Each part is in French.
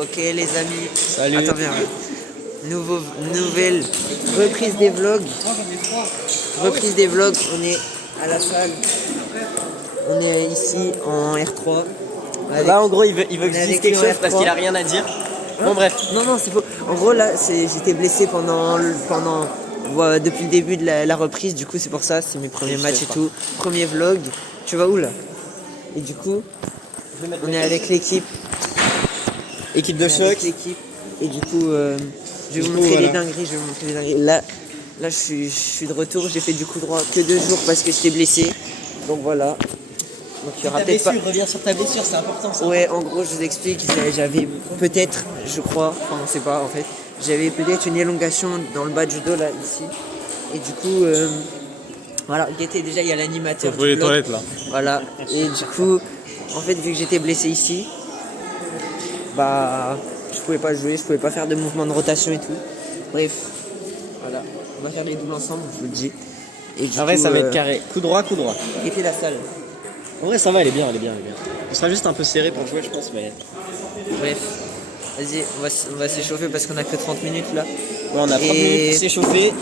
Ok les amis. Salut. Attends viens. Nouvelle reprise des vlogs. Reprise des vlogs, on est à la salle. On est ici en R3. Avec, Là en gros il veut que on est je dise avec quelque lui en chose parce R3. qu'il a rien à dire. Bon bref. Non c'est faux. En gros là j'étais blessé pendant depuis le début de la reprise. Du coup c'est pour ça, c'est mes premiers matchs et tout. Premier vlog. Tu vas où là? Et du coup on est avec l'équipe. Équipe de choc. L'équipe. Et du coup je vais vous montrer les dingueries. Là je suis de retour. J'ai fait du coup droit que 2 jours parce que j'étais blessé. Donc voilà. Donc il y aura peut-être pas. Reviens sur ta blessure, c'est important ça. Ouais, en gros, je vous explique, j'avais peut-être, je crois, enfin on sait pas en fait, j'avais peut-être une élongation dans le bas du dos là, ici. Et du coup, voilà, guettez, déjà il y a l'animateur. Faut les toilettes là. Voilà, et du coup, en fait, vu que j'étais blessé ici, bah, je pouvais pas jouer, je pouvais pas faire de mouvement de rotation et tout. Bref, voilà, on va faire les doubles ensemble, je vous le dis. Et du En vrai coup, ça va être carré. Coup droit. Guettez la salle. En vrai ça va, elle est bien. On sera juste un peu serré pour jouer je pense mais. Bref, vas-y, on va s'échauffer parce qu'on a que 30 minutes là. Ouais on a 30 minutes pour s'échauffer.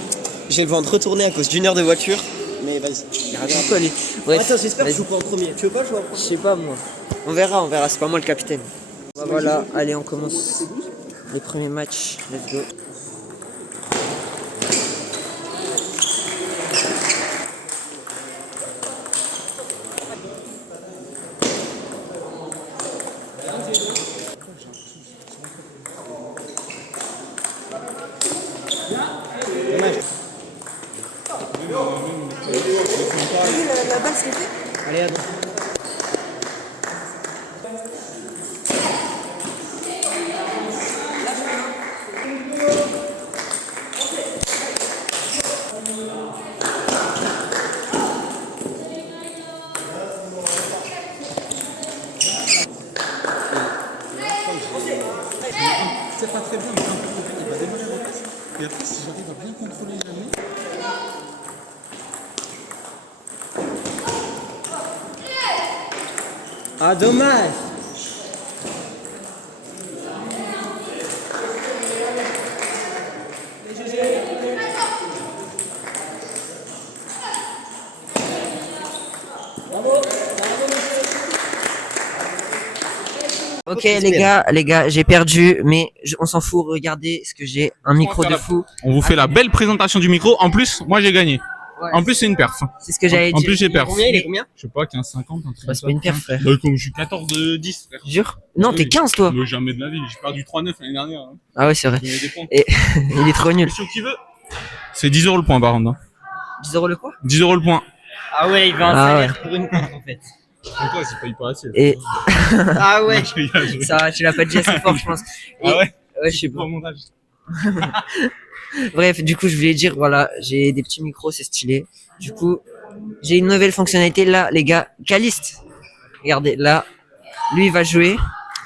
J'ai le ventre retourné à cause d'1 heure de voiture. Mais vas-y. Il raconte quoi lui? Bref, Attends, j'espère que je joue pas en premier. Tu veux pas jouer en je premier? sais pas moi. On verra, c'est pas moi le capitaine. Bah, voilà, allez on commence les premiers matchs. Let's go. La balle c'est fait. Allez, attends. C'est pas très bien, mais un peu compliqué. Il va démarrer la passe. Et après, si j'arrive à bien contrôler jamais. Ah dommage. Ok les gars, j'ai perdu, mais on s'en fout. Regardez ce que j'ai, un micro de fou. On vous fait la belle présentation du micro. En plus, moi j'ai gagné. Ouais, En plus, c'est une perf. c'est ce que j'allais En dire. plus, j'ai perf. Combien il est combien? Je sais pas, 15-50, un truc Bah, c'est pas une perf, frère. Comme je suis 14 de 10, frère. Jure? Non, Oui. t'es 15 toi. Mais jamais de la vie. J'ai perdu 3-9 l'année dernière. Hein. Ah ouais, c'est vrai. Je mets des points. Et il est trop nul. Question qui veut. C'est 10 € le point, par contre. Hein. 10 € le quoi? 10 € le point. Ah ouais, il veut un Ah salaire pour une contre en fait. Pourquoi c'est pas assez. Et Ah ouais. ça, tu l'as pas dit assez fort, je pense. Et, Ah ouais? ouais, je sais pas. Pas mon âge. Bref, du coup, je voulais dire, voilà, j'ai des petits micros, c'est stylé. Du coup, j'ai une nouvelle fonctionnalité là, les gars. Caliste. Regardez, là, lui, il va jouer.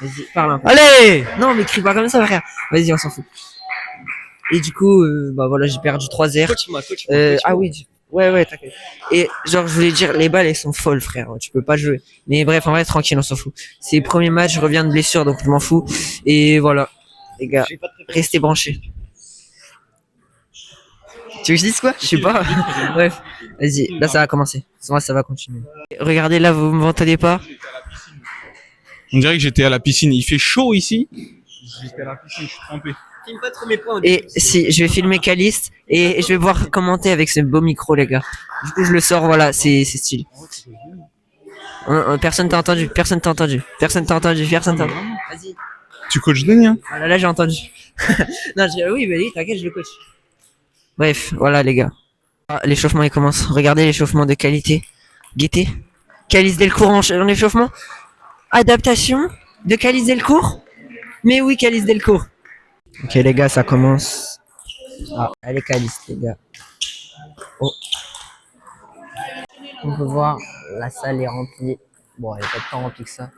Vas-y, parle un peu. Allez. Non, mais crie pas comme ça, frère. Vas-y, on s'en fout. Et du coup, bah voilà, j'ai perdu 3-0. Coach-moi. Ah oui, ouais, t'inquiète. Et genre, je voulais dire, les balles, elles sont folles, frère. Tu peux pas jouer. Mais bref, en vrai, tranquille, on s'en fout. C'est le premier match, je reviens de blessure, donc je m'en fous. Et voilà, les gars, restez branchés. Tu veux que je dise quoi? Je sais pas. Bref, vas-y, là ça va commencer. Moi, ça va continuer. Regardez, là, vous m'entendez pas? On dirait que j'étais à la piscine. Il fait chaud ici. J'étais à la piscine, je suis trempé. Filme pas trop mes points. Et si, je vais filmer Caliste et je vais voir commenter avec ce beau micro, les gars. Du coup, je le sors, voilà, c'est stylé. Personne t'a entendu. Vas-y. Tu coaches Denis, hein? Voilà, là, j'ai entendu. Non, oui, vas-y, t'inquiète, je le coach. Bref, voilà, les gars. Ah, l'échauffement, il commence. Regardez l'échauffement de qualité. Guettez. Calice Delcourt en échauffement. Adaptation de Calice Delcourt. Mais oui, Calice Delcourt. Ok, les gars, ça commence. Ah, allez, Calice, les gars. Oh. On peut voir, la salle est remplie. Bon, elle est pas tant remplie que ça.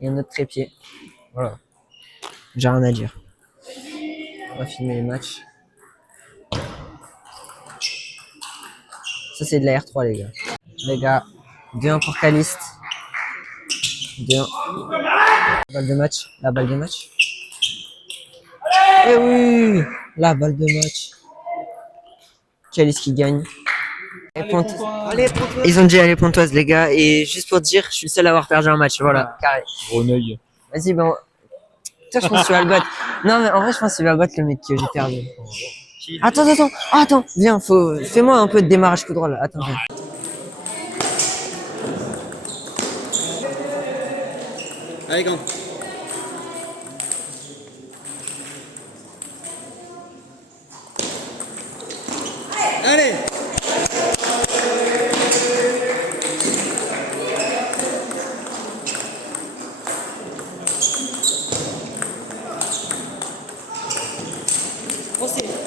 Il y a un autre trépied. Voilà. J'ai rien à dire. On va filmer les matchs. Ça, c'est de la R3, les gars. Les gars, 2-1 pour Caliste. 2-1. La balle de match. Eh oui, la balle de match. Calice qui gagne. Allez, prends-toi. Ils ont dit allez Pontoise les gars et juste pour te dire, je suis le seul à avoir perdu un match. Voilà, carré. Grenouille. Vas-y, bon. Toi, je pense que tu vas le battre. Non, mais en vrai, je pense que tu vas battre le mec que j'ai perdu. Attends. Ah, attends, viens, fais-moi un peu de démarrage coup droit là. Attends, viens. Allez, Gant. Allez.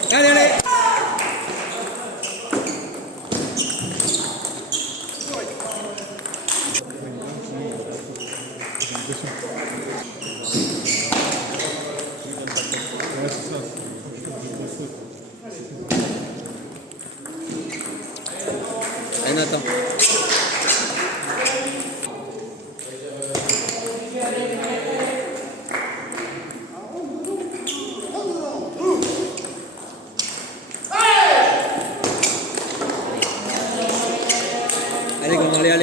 Allez. Allez, Nathan. Allez, Gant, allez.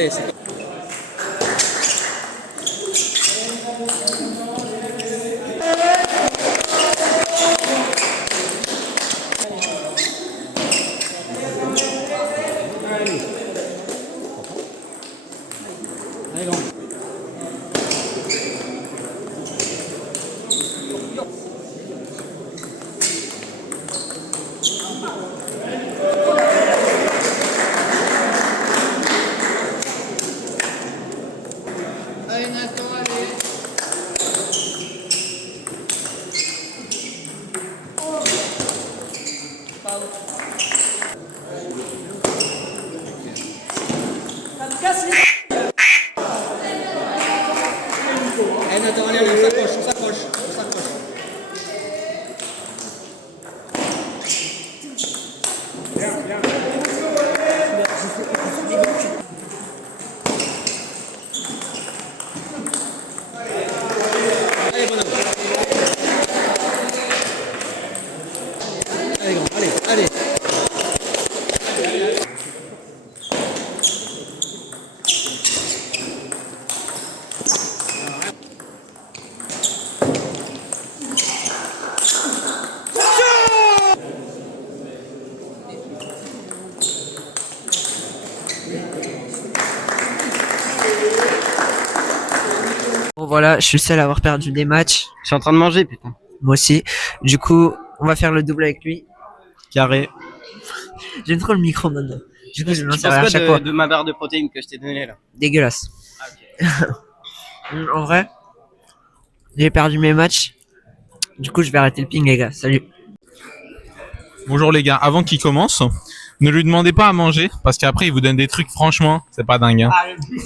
Allez, Nathan, allez, on s'accroche. Allez, bonhomme. Allez, Gant, allez. Bon, voilà, je suis le seul à avoir perdu des matchs. Je suis en train de manger, putain. Moi aussi. Du coup, on va faire le double avec lui. Carré. J'aime trop le micro maintenant. Du coup, je vais m'en Tu penses servir à quoi chaque fois. de ma barre de protéines que je t'ai donnée là? Dégueulasse. En vrai, j'ai perdu mes matchs. Du coup, je vais arrêter le ping, les gars. Salut. Bonjour les gars, avant qu'il commence, ne lui demandez pas à manger parce qu'après il vous donne des trucs, franchement, c'est pas dingue. Hein. Tu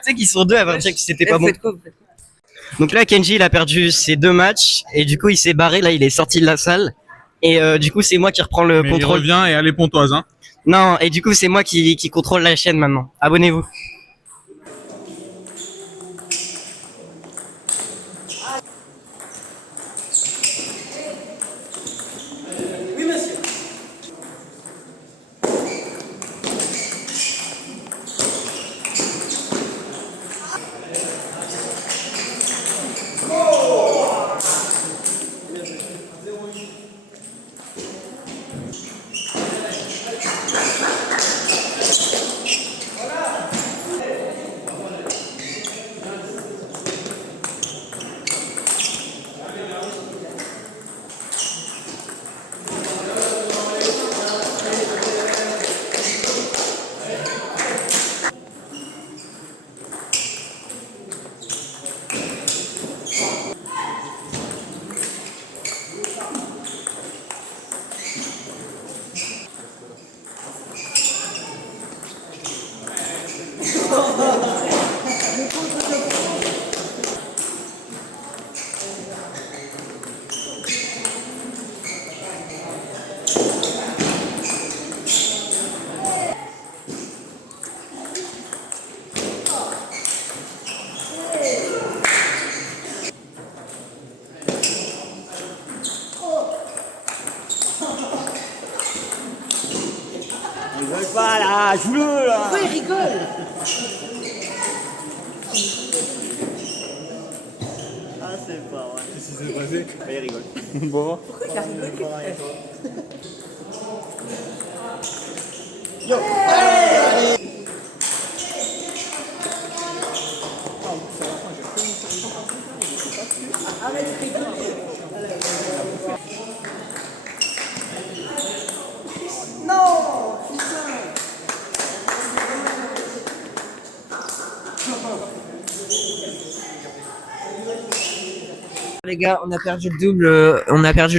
sais qu'ils sont deux à avoir dit que c'était pas bon. Faites quoi, vous faites quoi? Donc là, Kenji, il a perdu ses 2 matchs et du coup, il s'est barré. Là, il est sorti de la salle. Et du coup, c'est moi qui reprends le Mais il contrôle. revient et allez Pontoise. Hein. Non, et du coup, c'est moi qui contrôle la chaîne maintenant. Abonnez-vous. pas là, joue-le là. Pourquoi il rigole? Ah, c'est pas vrai. Qu'est-ce qui s'est passé? Il rigole. Bon. Pourquoi il a rigolé? Les gars, on a perdu le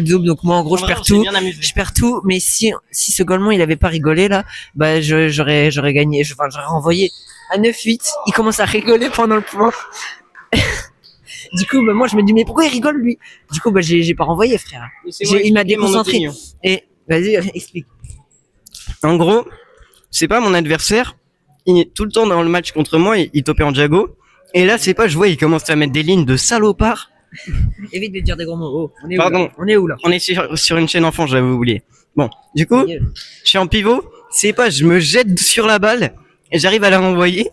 double, donc moi en gros je perds tout. Bien amusé. Je perds tout, mais si ce Golemont il avait pas rigolé là, bah j'aurais gagné, j'aurais renvoyé à 9-8. Il commence à rigoler pendant le point. Du coup, bah moi je me dis mais pourquoi il rigole lui? Du coup, bah j'ai pas renvoyé frère. Il m'a déconcentré. Et vas-y, explique. En gros, c'est pas mon adversaire. Il est tout le temps dans le match contre moi, il topait en Jago. Et là, c'est pas, je vois, il commence à mettre des lignes de salopard. Évite de dire des gros mots. Oh, on est Pardon. où là? On est où là? On est sur une chaîne enfant, j'avais oublié. Bon, du coup, je suis en pivot. C'est pas, je me jette sur la balle et j'arrive à la renvoyer.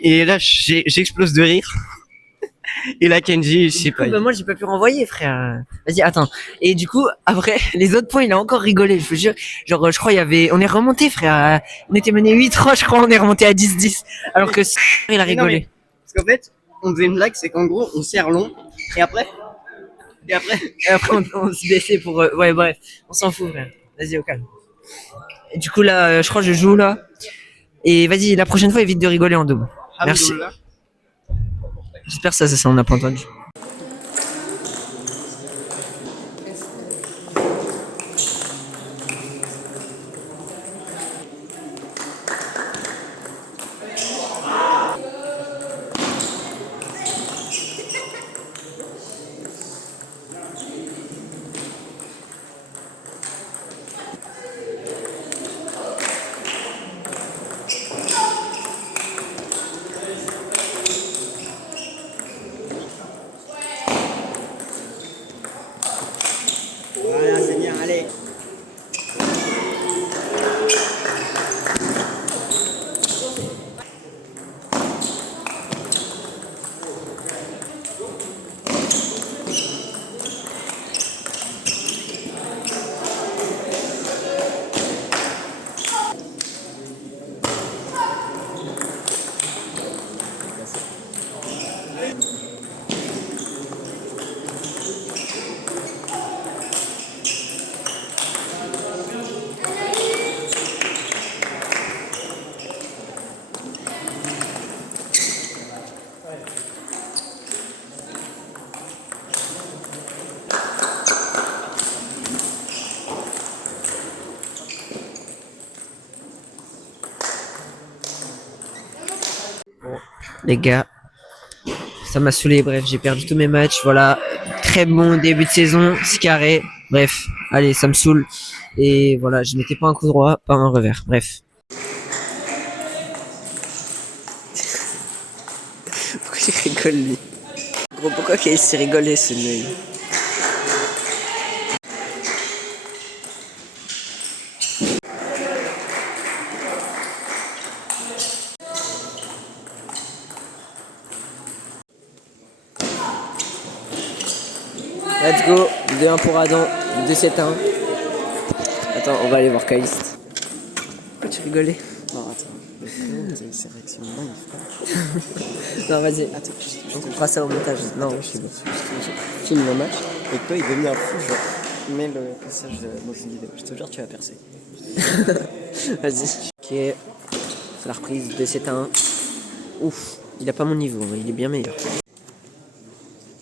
Et là, j'explose de rire. Et là, Kenji, je sais pas. Bah moi j'ai pas pu renvoyer frère. Vas-y attends. Et du coup après les autres points il a encore rigolé. Je veux dire, genre je crois il y avait, on est remonté frère. On était mené 8-3 je crois, on est remonté à 10-10. Alors que il a Mais non, rigolé. Parce qu'en fait, on faisait une blague, c'est qu'en gros, on serre long. Et après, Et après on se baissait pour ouais bref, on s'en fout frère. Vas-y au calme. Et du coup là je crois que je joue là. Et vas-y la prochaine fois évite de rigoler en double. Merci. J'espère que ça on n'a pas entendu. Voilà, c'est bien, allez. Les gars, ça m'a saoulé, bref, j'ai perdu tous mes matchs, voilà, très bon début de saison, 6 carrés, bref, allez, ça me saoule, et voilà, je mettais pas un coup droit, pas un revers, bref. Pourquoi il rigole lui? Gros, pourquoi qu'il s'est rigolé ce nœud? Let's go, 2-1 pour Adam, 2-7-1. Attends, on va aller voir Caliste. Pourquoi tu rigolais? Non, attends. C'est vrai que c'est une bonne Non, vas-y, attends, on fera ça au montage. Non, je suis bon. filme le match et que toi il devient fou, genre. Mets le passage dans une vidéo. Je te jure, tu vas percer. Vas-y. Ok, c'est la reprise, 2-7-1. Ouf, il a pas mon niveau, mais il est bien meilleur.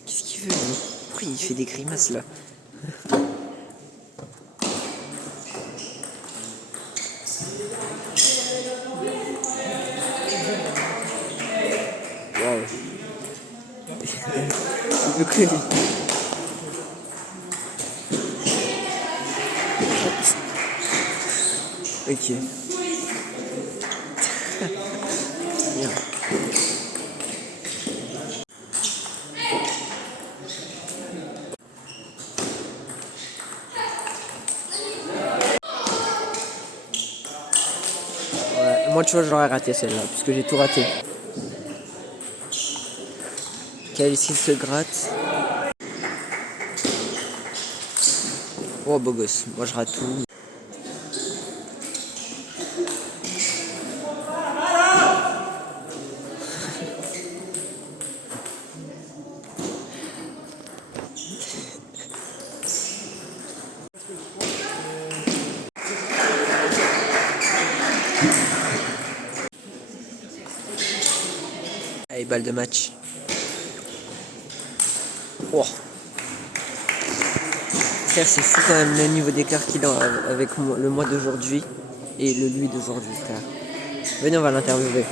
Qu'est-ce qu'il veut lui? Pourquoi il fait des grimaces là? Waouh. Il veut que lui. Ok. Bien. Moi, tu vois, j'aurais raté celle-là, puisque j'ai tout raté. Ici se gratte. Oh, beau gosse. Moi, je rate tout. Allez, balle de match. Oh. Frère, c'est fou quand même le niveau d'écart qu'il a avec le moi d'aujourd'hui et le lui d'aujourd'hui, frère. Venez, on va l'interviewer.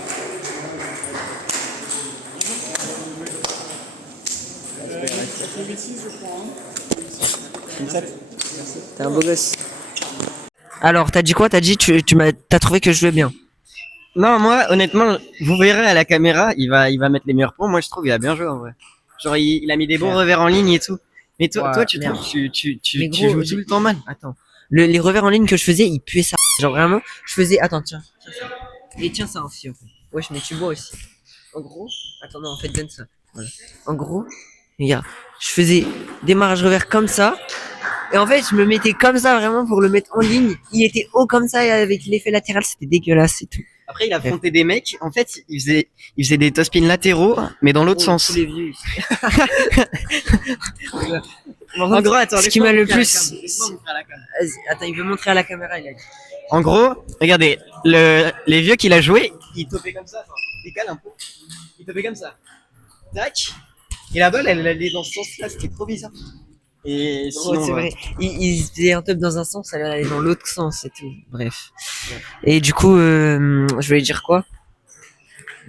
T'es un beau gosse. Alors, t'as dit quoi? T'as dit t'as trouvé que je jouais bien. Non, moi, honnêtement, vous verrez à la caméra, il va mettre les meilleurs points. Moi, je trouve qu'il a bien joué en vrai. Genre, il a mis des bons revers en ligne et tout. Mais toi, Ouais, toi, tu merde. trouves, tu Mais gros, joues tout le temps mal. Attends. Les revers en ligne que je faisais, ils puaient ça. Genre vraiment, je faisais. Attends, tiens. Ça. Et tiens ça aussi, en fait. Wesh, mais tu bois aussi. En gros. Attends, non, en fait, donne ça. Voilà. En gros, regarde. Je faisais démarrage revers comme ça. Et en fait, je me mettais comme ça vraiment pour le mettre en ligne. Il était haut comme ça et avec l'effet latéral, c'était dégueulasse et tout. Après, il a affronté des mecs. En fait, il faisait des top spins latéraux, mais dans l'autre sens. Tous les vieux ici. En gros, attends, ce qui m'a le plus. laisse-moi montrer à la cam. Vas-y, attends, il veut montrer à la caméra, il a dit. En gros, regardez, les vieux qu'il a joué, il topait comme ça, enfin, décale un peu. Il topait comme ça. Tac. Et la balle, elle allait dans ce sens-là, c'était trop bizarre. Et sinon, c'est vrai. Il faisait un top dans un sens, elle allait dans l'autre sens et tout. Bref. Et du coup, je voulais dire quoi?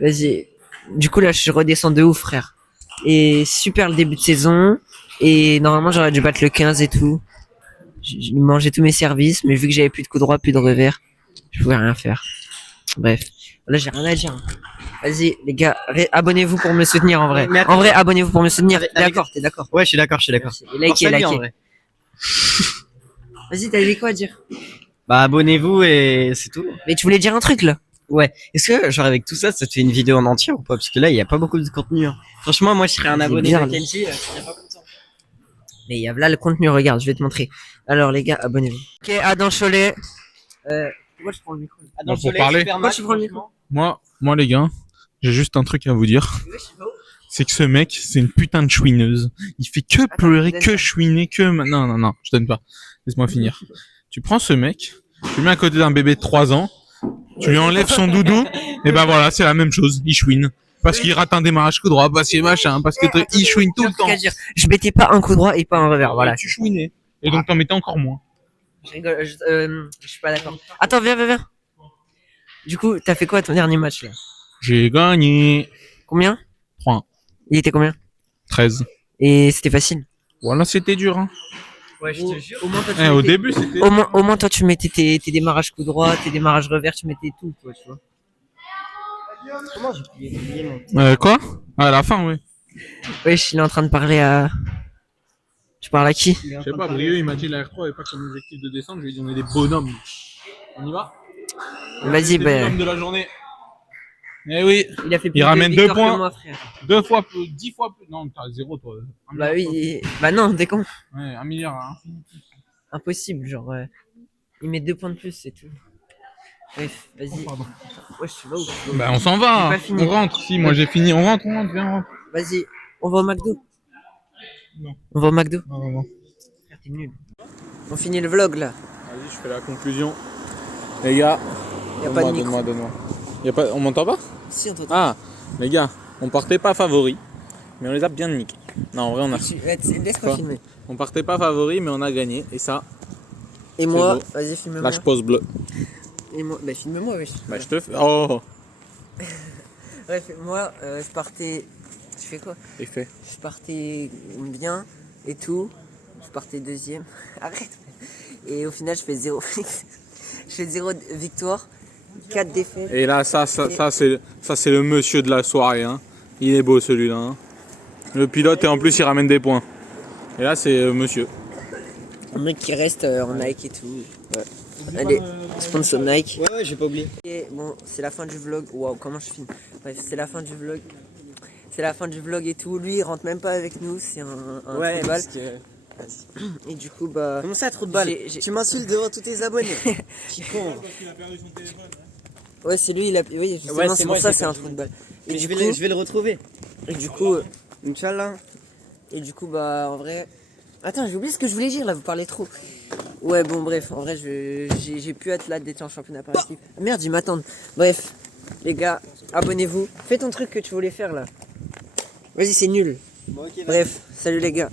Vas-y. Du coup, là, je redescends de ouf, frère. Et super le début de saison. Et normalement, j'aurais dû battre le 15 et tout. J'ai mangé tous mes services, mais vu que j'avais plus de coup droit, plus de revers, je pouvais rien faire. Bref. Là, j'ai rien à dire. Vas-y, les gars, abonnez-vous pour me soutenir en vrai. Mais attends, en vrai, abonnez-vous pour me soutenir. avec- D'accord, t'es d'accord. Ouais, je suis d'accord. Et likez, Pense à lui, en likez. vrai. Vas-y, t'avais quoi à dire? Bah, abonnez-vous et c'est tout. Mais tu voulais dire un truc là? Ouais. Est-ce que, genre, avec tout ça, ça te fait une vidéo en entier ou pas? Parce que là, il y a pas beaucoup de contenu. Hein. Franchement, moi, je serais un C'est abonné bizarre, de là. Kenji, je serais pas comme ça. Mais il y a là le contenu, regarde, je vais te montrer. Alors les gars, abonnez-vous. Ok, Adam Cholet. Pourquoi je prends le micro? Ah, dans le Pour soleil, parler. Supermax, Pourquoi tu prends le micro? Moi, les gars, j'ai juste un truc à vous dire. C'est que ce mec, c'est une putain de chouineuse. Il fait que pleurer, donne que ça. chouiner, que... Non, je donne pas. Laisse-moi finir. Tu prends ce mec, tu le mets à côté d'un bébé de 3 ans, tu lui enlèves son doudou, et ben voilà, c'est la même chose. Il chouine. Parce qu'il rate un démarrage coup droit, parce qu'il machin, parce que il chouine tout le temps. Je mettais pas un coup droit et pas un revers, voilà. Et tu chouinais. Et donc t'en mettais encore moins. Je rigole, je suis pas d'accord. Attends, viens. Du coup, t'as fait quoi ton dernier match là? J'ai gagné. Combien? 3, Il était combien? 13. Et c'était facile. Voilà, c'était dur, hein. Ouais, je te jure. Au moins, toi, tu Au mettais- début, c'était... au moins, toi, tu mettais tes démarrages coup droit, tes démarrages revers, tu mettais tout, toi, tu vois. Comment j'ai plié mon... Quoi? À la fin, oui. Wesh, il est en train de parler à... Tu parles à qui? Je sais pas, Brieux, il m'a dit la R3 n'est pas comme objectif de descendre. Je lui ai dit, on est des bonhommes. On y va? Vas-y, Des ben... bonhommes de la journée. Eh oui, Il a fait plus Il de ramène deux victoires que points. moi, frère. 2 fois plus, 10 fois plus. Non, t'as 0, toi. Un Bah milliard, oui, bah non, t'es con. toi. Ouais, 1 milliard, hein. Impossible, genre... Il met 2 points de plus, c'est tout. Bref, vas-y. Pardon. Wesh, tu vas où? Bah, on s'en va. J'ai pas fini. On rentre. Si, moi j'ai fini. On rentre, viens, on rentre. Vas-y, on va au McDo. Non. On va au McDo. Non. Frère, t'es nul. On finit le vlog, là. Vas-y, je fais la conclusion. Les gars, Y'a pas de micro. donne-moi. Y a pas... On m'entend pas? Si, on t'entend. Ah, les gars, on partait pas favoris, mais on les a bien niqués. Non, en vrai, on a... Laisse-moi Quoi filmer. On partait pas favoris, mais on a gagné. Et ça, Et moi, beau. vas-y, filme-moi. là, je pose bleu. Et moi, bah filme-moi, wesh. Bah, je te fais... Oh, Bref, moi, je partais... Je fais quoi? il fait. Je partais bien et tout. Je partais deuxième. Arrête. Et au final, je fais 0. Je fais 0 victoire, 4 défaites. Et là, ça c'est le monsieur de la soirée. Hein. Il est beau celui-là. Hein. Le pilote, et en plus, il ramène des points. Et là, c'est monsieur. Un mec qui reste en Nike et tout. Ouais. Allez, sponsor Nike. Ouais, j'ai pas oublié. Et bon, c'est la fin du vlog. Waouh, comment je filme. Bref, c'est la fin du vlog. C'est la fin du vlog et tout. Lui, il rentre même pas avec nous. C'est un trou de balle. parce que... Et du coup, bah. Comment ça, trop de balles j'ai- Tu m'insultes devant tous tes abonnés. Qui con. Ouais, c'est lui, il a. Oui, justement, Ouais, c'est c'est pour moi, ça, j'ai c'est un perdu. trou de balle. Et Mais du je coup, vais le retrouver. et du coup, Inch'Allah. bah, en vrai. Attends, j'ai oublié ce que je voulais dire là, vous parlez trop. Ouais, bon, bref, en vrai, j'ai pu être là d'être en championnat par équipe. Merde, ils m'attendent. Bref, les gars, abonnez-vous. Fais ton truc que tu voulais faire là. Vas-y, c'est nul. Bon, ok, Bref, salut les gars.